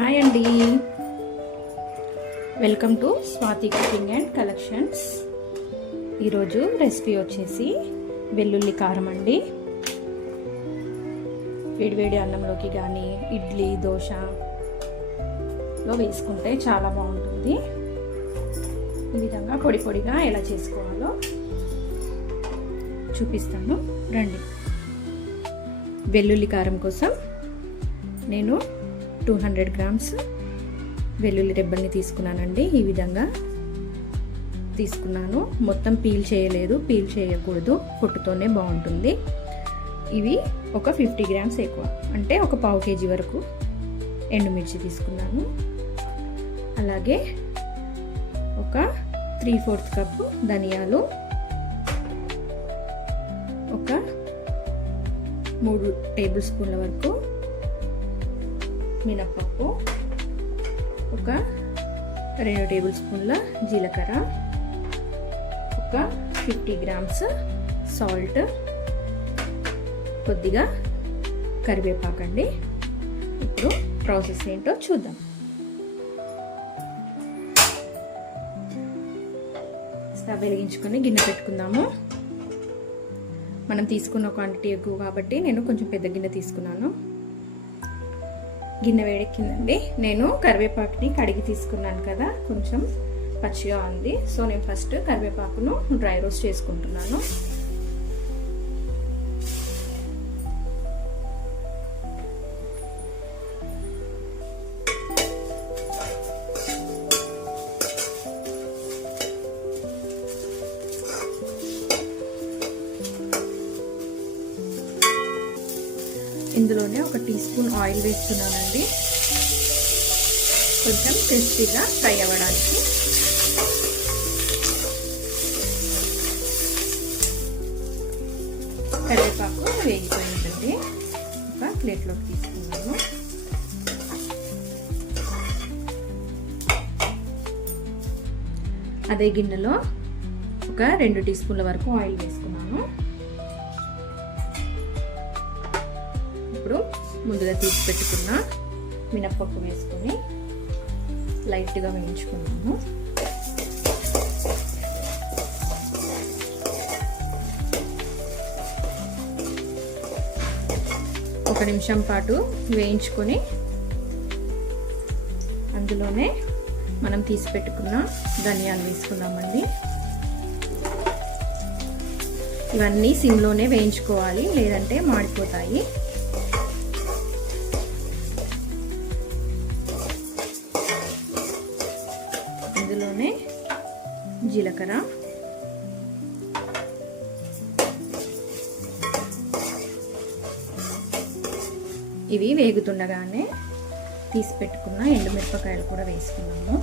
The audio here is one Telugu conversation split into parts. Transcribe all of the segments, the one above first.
హాయ్ అండి, welcome to Swathi cooking and collections. ఈరోజు రెసిపీ వచ్చేసి వెల్లుల్లి కారం అండి. వేడివేడి అన్నంలోకి కానీ ఇడ్లీ దోశలో వేసుకుంటే చాలా బాగుంటుంది. ఈ విధంగా పొడి పొడిగా ఎలా చేసుకోవాలో చూపిస్తాను రండి. వెల్లుల్లి కారం కోసం నేను 200 గ్రామ్స్ వెల్లుల్లి రెబ్బల్ని తీసుకున్నానండి. ఈ విధంగా తీసుకున్నాను. మొత్తం పీల్ చేయలేదు, పీల్ చేయకూడదు, పొట్టుతోనే బాగుంటుంది. ఇవి ఒక 50 గ్రామ్స్ ఎక్కువ, అంటే ఒక పావు కేజీ వరకు ఎండుమిర్చి తీసుకున్నాను. అలాగే ఒక 3/4 కప్పు ధనియాలు, ఒక 3 టేబుల్ స్పూన్ల వరకు మినప్పప్పు, ఒక 2 టేబుల్ స్పూన్ల జీలకర్ర, ఒక 50 గ్రామ్స్ సాల్ట్, కొద్దిగా కరివేపాకండి. ఇప్పుడు ప్రాసెస్ ఏంటో చూద్దాం. స్టవ్ వెలిగించుకొని గిన్నె పెట్టుకుందాము. మనం తీసుకున్న క్వాంటిటీ ఎక్కువ కాబట్టి నేను కొంచెం పెద్ద గిన్నె తీసుకున్నాను. గిన్నె వేడెక్కిందండి. నేను కరివేపాకుని కడిగి తీసుకున్నాను కదా, కొంచెం పచ్చిగా ఉంది. సో నేను ఫస్ట్ కరివేపాకును డ్రై రోస్ట్ చేసుకుంటున్నాను. ఇందులోనే ఒక టీ స్పూన్ ఆయిల్ వేస్తున్నానండి, కొంచెం క్రిస్పీగా ఫ్రై అవ్వడానికి. కరివేపాకు వేగిపోయిందండి. ఒక ప్లేట్లోకి తీసుకున్నాను. అదే గిన్నెలో ఒక 2 టీ స్పూన్ల వరకు ఆయిల్ వేసుకున్నాను. ఇప్పుడు ముందుగా తీసి పెట్టుకున్న మినప్పప్పు వేసుకొని లైట్గా వేయించుకున్నాము. ఒక నిమిషం పాటు వేయించుకొని అందులోనే మనం తీసి పెట్టుకున్న ధనియాలు వేసుకున్నామండి. ఇవన్నీ సిమ్లోనే వేయించుకోవాలి, లేదంటే మాడిపోతాయి. ఇందులోనే జీలకర్ర, ఇవి వేగుతుండగానే తీసి పెట్టుకున్న ఎండుమిరపకాయలు కూడా వేసుకున్నాము.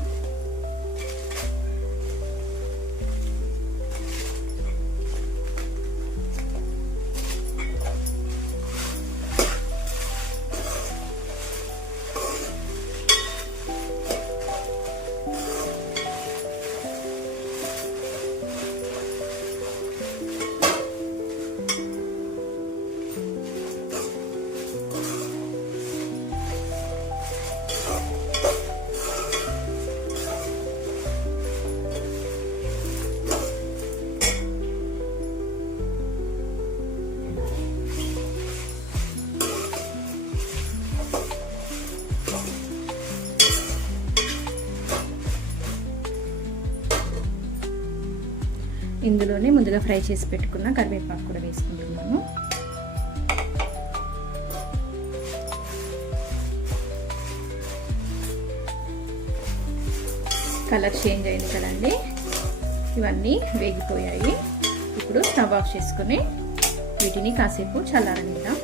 ఇందులోనే ముందుగా ఫ్రై చేసి పెట్టుకున్న కరివేపాకు కూడా వేసుకుంటున్నాను. కలర్ చేంజ్ అయింది కదండి, ఇవన్నీ వేగిపోయాయి. ఇప్పుడు స్టవ్ ఆఫ్ చేసుకుని వీటిని కాసేపు చల్లారనిద్దాం.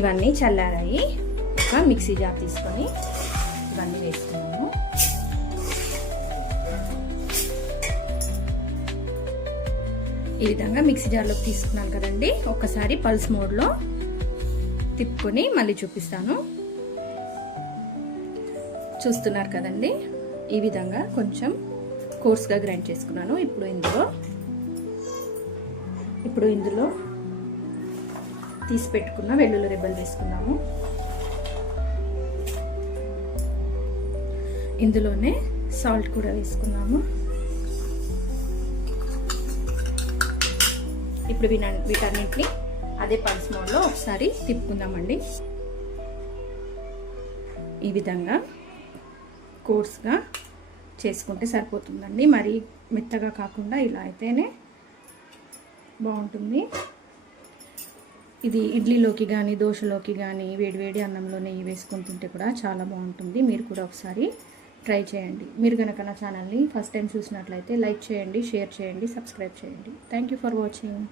ఇవన్నీ చల్లారాయి. ఒక మిక్సీ జార్ తీసుకొని ఇవన్నీ వేసుకున్నాము. ఈ విధంగా మిక్సీ జార్లోకి తీసుకున్నాను కదండి. ఒక్కసారి పల్స్ మోడ్లో తిప్పుకొని మళ్ళీ చూపిస్తాను. చూస్తున్నారు కదండి, ఈ విధంగా కొంచెం కోర్స్గా గ్రైండ్ చేసుకున్నాను. ఇప్పుడు ఇందులో తీసి పెట్టుకున్న వెల్లుల్లి రెబ్బలు వేసుకుందాము. ఇందులోనే సాల్ట్ కూడా వేసుకున్నాము. ఇప్పుడు వీటన్నింటిని అదే పల్స్ మోడ్లో ఒకసారి తిప్పుకుందామండి. ఈ విధంగా కోర్స్గా చేసుకుంటే సరిపోతుందండి. మరి మెత్తగా కాకుండా ఇలా అయితేనే బాగుంటుంది. ఇది ఇడ్లీలోకి కానీ దోశలోకి కానీ వేడివేడి అన్నంలో నెయ్యి వేసుకొని తింటే కూడా చాలా బాగుంటుంది. మీరు కూడా ఒకసారి ట్రై చేయండి. మీరు కనుక నా ఛానల్ని ఫస్ట్ టైం చూసినట్లయితే లైక్ చేయండి, షేర్ చేయండి, సబ్స్క్రైబ్ చేయండి. Thank you for watching.